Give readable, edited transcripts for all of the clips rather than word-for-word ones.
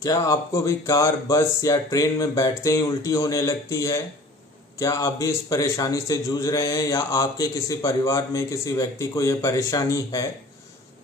क्या आपको भी कार, बस या ट्रेन में बैठते ही उल्टी होने लगती है? क्या आप भी इस परेशानी से जूझ रहे हैं या आपके किसी परिवार में किसी व्यक्ति को ये परेशानी है?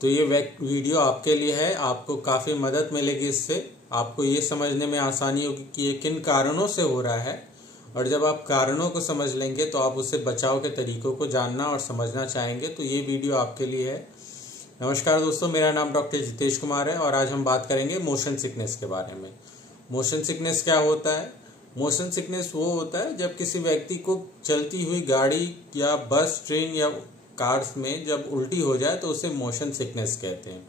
तो ये वीडियो आपके लिए है। आपको काफ़ी मदद मिलेगी इससे। आपको ये समझने में आसानी होगी कि ये किन कारणों से हो रहा है, और जब आप कारणों को समझ लेंगे तो आप उससे बचाव के तरीकों को जानना और समझना चाहेंगे। तो ये वीडियो आपके लिए है। नमस्कार दोस्तों, मेरा नाम डॉक्टर जितेश कुमार है और आज हम बात करेंगे मोशन सिकनेस के बारे में। मोशन सिकनेस क्या होता है? मोशन सिकनेस वो होता है जब किसी व्यक्ति को चलती हुई गाड़ी या बस, ट्रेन या कार्स में जब उल्टी हो जाए तो उसे मोशन सिकनेस कहते हैं।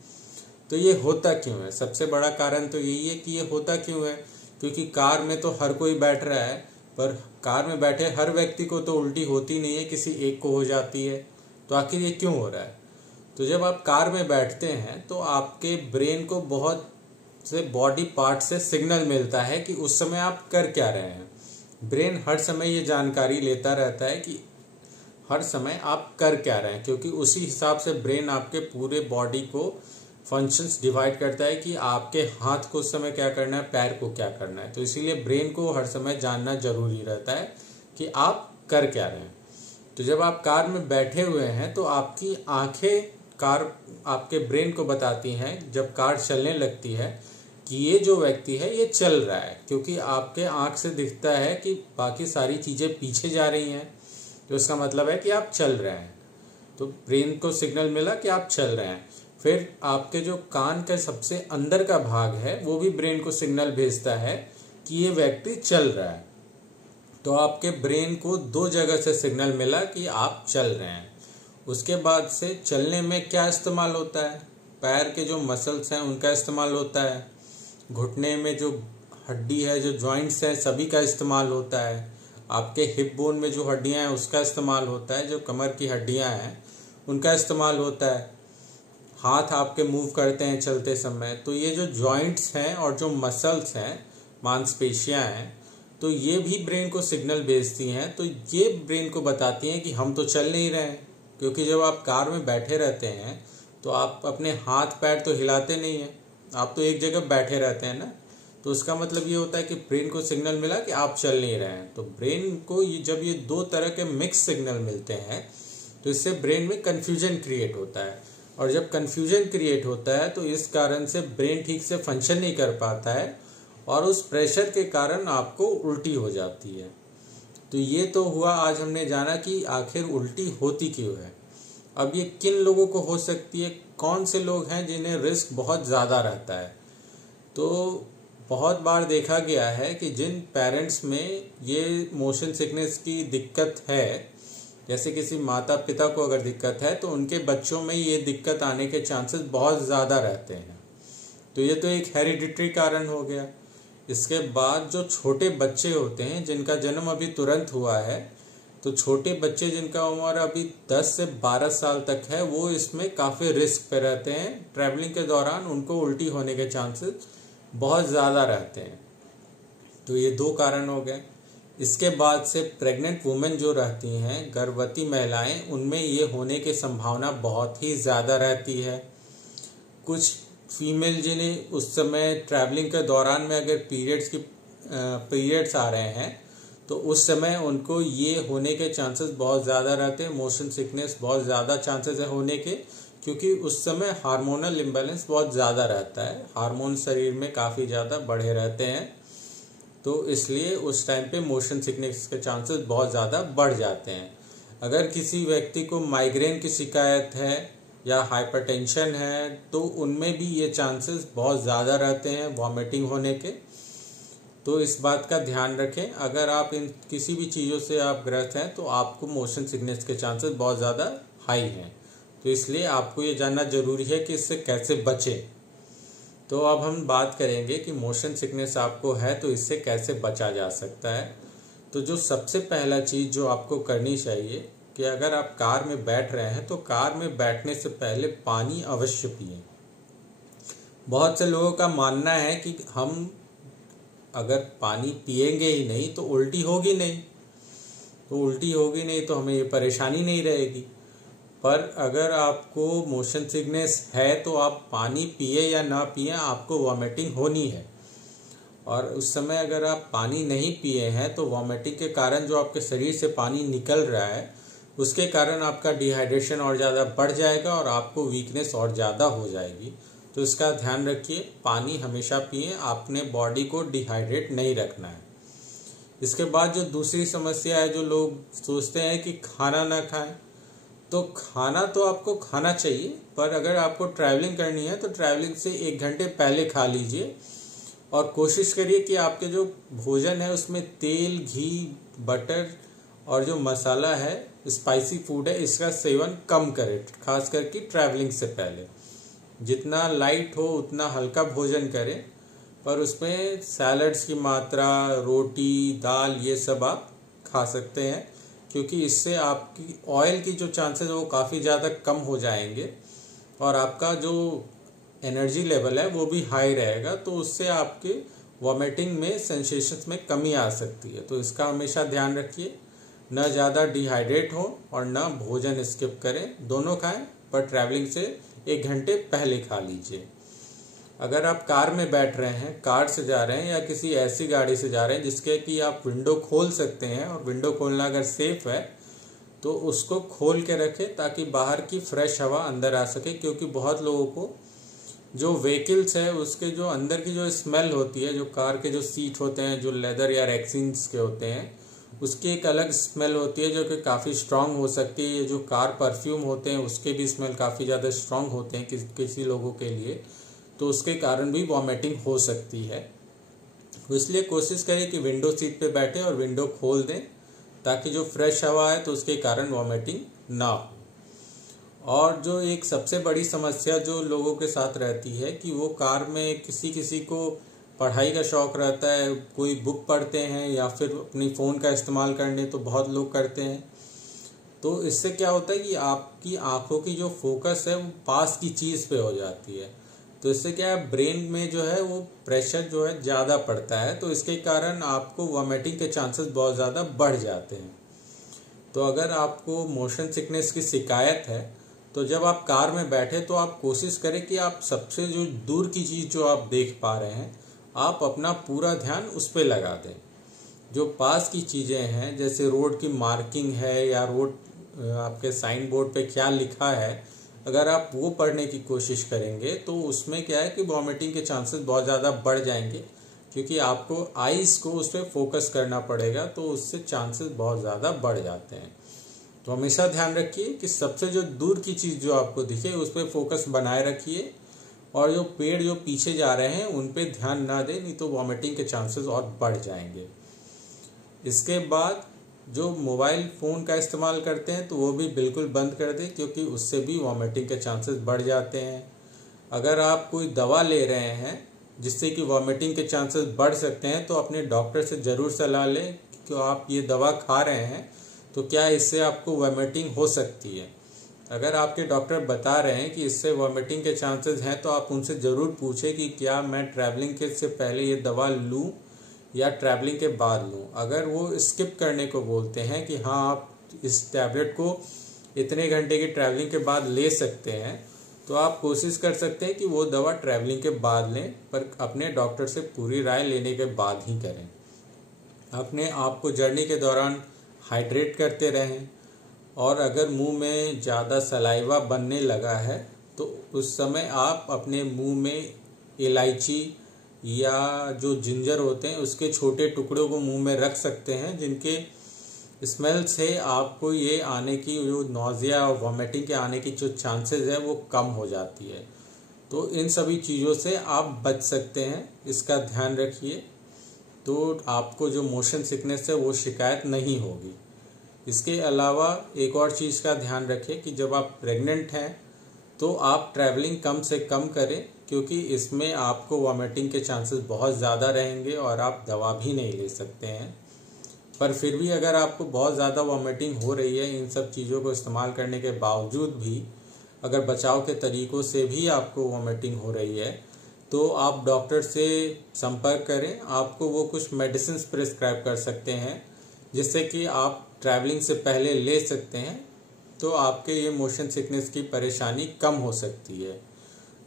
तो ये होता क्यों है? सबसे बड़ा कारण तो यही है कि ये होता क्यों है, क्योंकि कार में तो हर कोई बैठ रहा है, पर कार में बैठे हर व्यक्ति को तो उल्टी होती नहीं है, किसी एक को हो जाती है। तो आखिर ये क्यों हो रहा है? तो जब आप कार में बैठते हैं तो आपके ब्रेन को बहुत से बॉडी पार्ट से सिग्नल मिलता है कि उस समय आप कर क्या रहे हैं। ब्रेन हर समय ये जानकारी लेता रहता है कि हर समय आप कर क्या रहे हैं, क्योंकि उसी हिसाब से ब्रेन आपके पूरे बॉडी को फंक्शंस डिवाइड करता है कि आपके हाथ को उस समय क्या करना है, पैर को क्या करना है। तो इसीलिए ब्रेन को हर समय जानना जरूरी रहता है कि आप कर क्या रहे हैं। तो जब आप कार में बैठे हुए हैं तो आपकी आंखें कार आपके ब्रेन को बताती हैं, जब कार चलने लगती है, कि ये जो व्यक्ति है ये चल रहा है, क्योंकि आपके आंख से दिखता है कि बाकी सारी चीजें पीछे जा रही हैं। तो इसका मतलब है कि आप चल रहे हैं। तो ब्रेन को सिग्नल मिला कि आप चल रहे हैं। फिर आपके जो कान के सबसे अंदर का भाग है वो भी ब्रेन को सिग्नल भेजता है कि ये व्यक्ति चल रहा है। तो आपके ब्रेन को दो जगह से सिग्नल मिला कि आप चल रहे हैं। उसके बाद से चलने में क्या इस्तेमाल होता है? पैर के जो मसल्स हैं उनका इस्तेमाल होता है, घुटने में जो हड्डी है, जो जॉइंट्स हैं, सभी का इस्तेमाल होता है, आपके हिप बोन में जो हड्डियां हैं उसका इस्तेमाल होता है, जो कमर की हड्डियां हैं उनका इस्तेमाल होता है, हाथ आपके मूव करते हैं चलते समय। तो ये जो जॉइंट्स हैं और जो मसल्स हैं, मांसपेशियां हैं, तो ये भी ब्रेन को सिग्नल भेजती हैं। तो ये ब्रेन को बताती हैं कि हम तो चल नहीं रहे हैं, क्योंकि जब आप कार में बैठे रहते हैं तो आप अपने हाथ पैर तो हिलाते नहीं हैं, आप तो एक जगह बैठे रहते हैं ना। तो उसका मतलब ये होता है कि ब्रेन को सिग्नल मिला कि आप चल नहीं रहे हैं। तो ब्रेन को जब ये दो तरह के मिक्स सिग्नल मिलते हैं तो इससे ब्रेन में कंफ्यूजन क्रिएट होता है, और जब कंफ्यूजन क्रिएट होता है तो इस कारण से ब्रेन ठीक से फंक्शन नहीं कर पाता है और उस प्रेशर के कारण आपको उल्टी हो जाती है। तो ये तो हुआ, आज हमने जाना कि आखिर उल्टी होती क्यों है। अब ये किन लोगों को हो सकती है, कौन से लोग हैं जिन्हें रिस्क बहुत ज़्यादा रहता है? तो बहुत बार देखा गया है कि जिन पेरेंट्स में ये मोशन सिकनेस की दिक्कत है, जैसे किसी माता पिता को अगर दिक्कत है तो उनके बच्चों में ये दिक्कत आने के चांसेस बहुत ज़्यादा रहते हैं। तो ये तो एक हेरिडिटरी कारण हो गया। इसके बाद जो छोटे बच्चे होते हैं जिनका जन्म अभी तुरंत हुआ है, तो छोटे बच्चे जिनका उम्र अभी 10 से 12 साल तक है, वो इसमें काफ़ी रिस्क पे रहते हैं। ट्रैवलिंग के दौरान उनको उल्टी होने के चांसेस बहुत ज़्यादा रहते हैं। तो ये दो कारण हो गए। इसके बाद से प्रेग्नेंट वुमेन जो रहती हैं, गर्भवती महिलाएं, उनमें ये होने की संभावना बहुत ही ज़्यादा रहती है। कुछ फीमेल जिन्हें उस समय ट्रैवलिंग के दौरान में अगर पीरियड्स आ रहे हैं तो उस समय उनको ये होने के चांसेस बहुत ज़्यादा रहते हैं। मोशन सिकनेस बहुत ज़्यादा चांसेस है होने के, क्योंकि उस समय हार्मोनल इम्बैलेंस बहुत ज़्यादा रहता है, हार्मोन शरीर में काफ़ी ज़्यादा बढ़े रहते हैं। तो इसलिए उस टाइम पे मोशन सिकनेस के चांसेस बहुत ज़्यादा बढ़ जाते हैं। अगर किसी व्यक्ति को माइग्रेन की शिकायत है या हाइपरटेंशन है तो उनमें भी ये चांसेस बहुत ज़्यादा रहते हैं वॉमिटिंग होने के। तो इस बात का ध्यान रखें, अगर आप इन किसी भी चीज़ों से आप ग्रस्त हैं तो आपको मोशन सिकनेस के चांसेस बहुत ज़्यादा हाई हैं। तो इसलिए आपको ये जानना जरूरी है कि इससे कैसे बचें। तो अब हम बात करेंगे कि मोशन सिकनेस आपको है तो इससे कैसे बचा जा सकता है। तो जो सबसे पहला चीज़ जो आपको करनी चाहिए कि अगर आप कार में बैठ रहे हैं तो कार में बैठने से पहले पानी अवश्य पिएं। बहुत से लोगों का मानना है कि हम अगर पानी पिएंगे ही नहीं तो उल्टी होगी नहीं, तो हमें ये परेशानी नहीं रहेगी। पर अगर आपको मोशन सिकनेस है तो आप पानी पिए या ना पिए, आपको वॉमिटिंग होनी है। और उस समय अगर आप पानी नहीं पिए हैं तो वॉमिटिंग के कारण जो आपके शरीर से पानी निकल रहा है उसके कारण आपका डिहाइड्रेशन और ज़्यादा बढ़ जाएगा और आपको वीकनेस और ज़्यादा हो जाएगी। तो इसका ध्यान रखिए, पानी हमेशा पिए, आपने बॉडी को डिहाइड्रेट नहीं रखना है। इसके बाद जो दूसरी समस्या है, जो लोग सोचते हैं कि खाना ना खाएं, तो खाना तो आपको खाना चाहिए, पर अगर आपको ट्रैवलिंग करनी है तो ट्रैवलिंग से 1 घंटे पहले खा लीजिए और कोशिश करिए कि आपके जो भोजन है उसमें तेल, घी, बटर और जो मसाला है, स्पाइसी फूड है, इसका सेवन कम करें, खास करके ट्रैवलिंग से पहले। जितना लाइट हो उतना हल्का भोजन करें, पर उसमें सैलड्स की मात्रा, रोटी, दाल, ये सब आप खा सकते हैं, क्योंकि इससे आपकी ऑयल की जो चांसेस है वो काफ़ी ज़्यादा कम हो जाएंगे और आपका जो एनर्जी लेवल है वो भी हाई रहेगा। तो उससे आपके वॉमिटिंग में, सेंसेशंस में कमी आ सकती है। तो इसका हमेशा ध्यान रखिए, न ज़्यादा डिहाइड्रेट हो और न भोजन स्किप करें। दोनों खाएं, पर ट्रैवलिंग से 1 घंटे पहले खा लीजिए। अगर आप कार में बैठ रहे हैं, कार से जा रहे हैं या किसी ऐसी गाड़ी से जा रहे हैं जिसके कि आप विंडो खोल सकते हैं, और विंडो खोलना अगर सेफ है तो उसको खोल के रखें ताकि बाहर की फ्रेश हवा अंदर आ सके। क्योंकि बहुत लोगों को जो व्हीकल्स है उसके जो अंदर की जो स्मेल होती है, जो कार के जो सीट होते हैं जो लेदर या रेक्सिन्स के होते हैं, उसकी एक अलग स्मेल होती है जो कि काफ़ी स्ट्रांग हो सकती है। ये जो कार परफ्यूम होते हैं उसके भी स्मेल काफ़ी ज़्यादा स्ट्रांग होते हैं किसी लोगों के लिए, तो उसके कारण भी वॉमिटिंग हो सकती है। तो इसलिए कोशिश करें कि विंडो सीट पे बैठे और विंडो खोल दें ताकि जो फ्रेश हवा है तो उसके कारण वॉमिटिंग ना हो। और जो एक सबसे बड़ी समस्या जो लोगों के साथ रहती है कि वो कार में किसी को पढ़ाई का शौक रहता है, कोई बुक पढ़ते हैं या फिर अपनी फ़ोन का इस्तेमाल करने तो बहुत लोग करते हैं। तो इससे क्या होता है कि आपकी आंखों की जो फोकस है वो पास की चीज़ पे हो जाती है। तो इससे क्या है, ब्रेन में जो है वो प्रेशर जो है ज़्यादा पड़ता है, तो इसके कारण आपको वॉमिटिंग के चांसेस बहुत ज़्यादा बढ़ जाते हैं। तो अगर आपको मोशन सिकनेस की शिकायत है तो जब आप कार में बैठे तो आप कोशिश करें कि आप सबसे जो दूर की चीज़ जो आप देख पा रहे हैं आप अपना पूरा ध्यान उस पर लगा दें। जो पास की चीज़ें हैं जैसे रोड की मार्किंग है या रोड आपके साइन बोर्ड पे क्या लिखा है, अगर आप वो पढ़ने की कोशिश करेंगे तो उसमें क्या है कि वॉमिटिंग के चांसेस बहुत ज़्यादा बढ़ जाएंगे, क्योंकि आपको आईज को उस पर फोकस करना पड़ेगा, तो उससे चांसेस बहुत ज़्यादा बढ़ जाते हैं। तो हमेशा ध्यान रखिए कि सबसे जो दूर की चीज़ जो आपको दिखे उस पर फोकस बनाए रखिए, और जो पेड़ जो पीछे जा रहे हैं उन पे ध्यान ना दें, नहीं तो वॉमिटिंग के चांसेस और बढ़ जाएंगे। इसके बाद जो मोबाइल फ़ोन का इस्तेमाल करते हैं तो वो भी बिल्कुल बंद कर दें, क्योंकि उससे भी वॉमिटिंग के चांसेस बढ़ जाते हैं। अगर आप कोई दवा ले रहे हैं जिससे कि वॉमिटिंग के चांसेस बढ़ सकते हैं तो अपने डॉक्टर से ज़रूर सलाह लें कि आप ये दवा खा रहे हैं तो क्या इससे आपको वॉमिटिंग हो सकती है। अगर आपके डॉक्टर बता रहे हैं कि इससे वॉमिटिंग के चांसेस हैं तो आप उनसे ज़रूर पूछें कि क्या मैं ट्रैवलिंग के से पहले ये दवा लूँ या ट्रैवलिंग के बाद लूँ। अगर वो स्किप करने को बोलते हैं कि हाँ आप इस टैबलेट को इतने घंटे की ट्रैवलिंग के बाद ले सकते हैं, तो आप कोशिश कर सकते हैं कि वो दवा ट्रैवलिंग के बाद लें, पर अपने डॉक्टर से पूरी राय लेने के बाद ही करें। अपने आप को जर्नी के दौरान हाइड्रेट करते रहें, और अगर मुंह में ज़्यादा सलाइवा बनने लगा है तो उस समय आप अपने मुंह में इलायची या जो जिंजर होते हैं उसके छोटे टुकड़ों को मुंह में रख सकते हैं, जिनके स्मेल से आपको ये आने की जो नौजिया और वॉमिटिंग के आने की जो चांसेस है वो कम हो जाती है। तो इन सभी चीज़ों से आप बच सकते हैं, इसका ध्यान रखिए, तो आपको जो मोशन सिकनेस है वो शिकायत नहीं होगी। इसके अलावा एक और चीज़ का ध्यान रखें कि जब आप प्रेग्नेंट हैं तो आप ट्रैवलिंग कम से कम करें, क्योंकि इसमें आपको वॉमिटिंग के चांसेस बहुत ज़्यादा रहेंगे और आप दवा भी नहीं ले सकते हैं। पर फिर भी अगर आपको बहुत ज़्यादा वॉमिटिंग हो रही है, इन सब चीज़ों को इस्तेमाल करने के बावजूद भी अगर बचाव के तरीक़ों से भी आपको वॉमिटिंग हो रही है, तो आप डॉक्टर से संपर्क करें। आपको वो कुछ मेडिसिन प्रिस्क्राइब कर सकते हैं जिससे कि आप ट्रैवलिंग से पहले ले सकते हैं, तो आपके ये मोशन सिकनेस की परेशानी कम हो सकती है।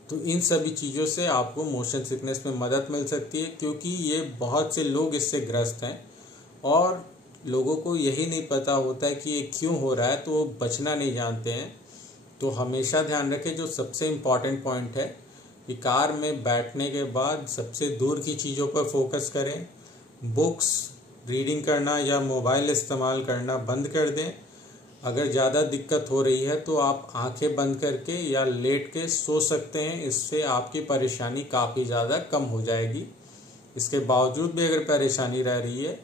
तो इन सभी चीज़ों से आपको मोशन सिकनेस में मदद मिल सकती है, क्योंकि ये बहुत से लोग इससे ग्रस्त हैं और लोगों को यही नहीं पता होता है कि ये क्यों हो रहा है, तो वो बचना नहीं जानते हैं। तो हमेशा ध्यान रखें, जो सबसे इम्पॉर्टेंट पॉइंट है कि कार में बैठने के बाद सबसे दूर की चीज़ों पर फोकस करें। बुक्स रीडिंग करना या मोबाइल इस्तेमाल करना बंद कर दें। अगर ज़्यादा दिक्कत हो रही है तो आप आंखें बंद करके या लेट के सो सकते हैं, इससे आपकी परेशानी काफ़ी ज़्यादा कम हो जाएगी। इसके बावजूद भी अगर परेशानी रह रही है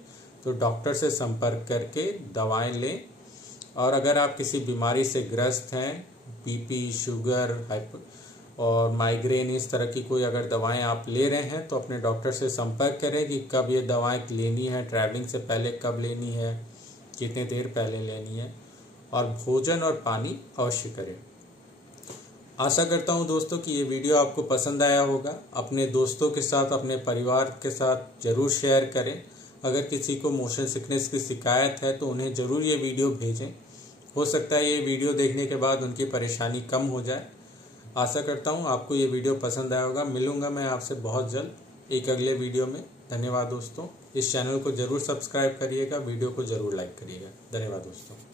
तो डॉक्टर से संपर्क करके दवाएं लें। और अगर आप किसी बीमारी से ग्रस्त हैं, बीपी, शुगर, हाइपर और माइग्रेन, इस तरह की कोई अगर दवाएं आप ले रहे हैं तो अपने डॉक्टर से संपर्क करें कि कब ये दवाएं लेनी है, ट्रैवलिंग से पहले कब लेनी है, कितने देर पहले लेनी है, और भोजन और पानी अवश्य करें। आशा करता हूं दोस्तों कि ये वीडियो आपको पसंद आया होगा। अपने दोस्तों के साथ, अपने परिवार के साथ जरूर शेयर करें। अगर किसी को मोशन सिकनेस की शिकायत है तो उन्हें ज़रूर ये वीडियो भेजें। हो सकता है ये वीडियो देखने के बाद उनकी परेशानी कम हो जाए। आशा करता हूँ आपको ये वीडियो पसंद आया होगा। मिलूंगा मैं आपसे बहुत जल्द एक अगले वीडियो में। धन्यवाद दोस्तों। इस चैनल को ज़रूर सब्सक्राइब करिएगा, वीडियो को ज़रूर लाइक करिएगा। धन्यवाद दोस्तों।